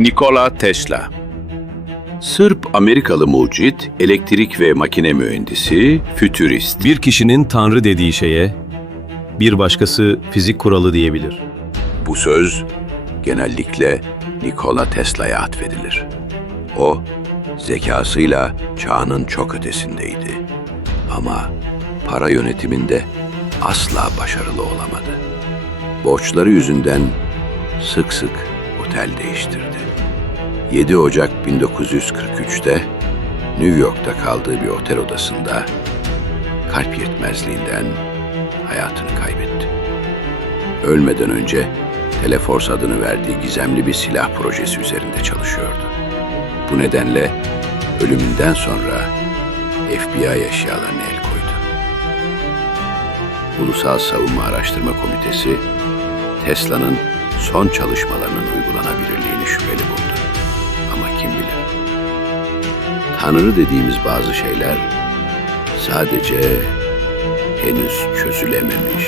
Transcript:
Nikola Tesla Sırp Amerikalı mucit, elektrik ve makine mühendisi, fütürist. Bir kişinin tanrı dediği şeye bir başkası fizik kuralı diyebilir. Bu söz genellikle Nikola Tesla'ya atfedilir. O, zekasıyla çağının çok ötesindeydi. Ama para yönetiminde asla başarılı olamadı. Borçları yüzünden sık sık otel değiştirdi. 7 Ocak 1943'te New York'ta kaldığı bir otel odasında kalp yetmezliğinden hayatını kaybetti. Ölmeden önce Teleforce adını verdiği gizemli bir silah projesi üzerinde çalışıyordu. Bu nedenle ölümünden sonra FBI eşyalarına el koydu. Ulusal Savunma Araştırma Komitesi, Tesla'nın son çalışmalarının uygulanabilirliğini şüpheli buldu. Ama kim bilir? Tanrı dediğimiz bazı şeyler sadece henüz çözülememiş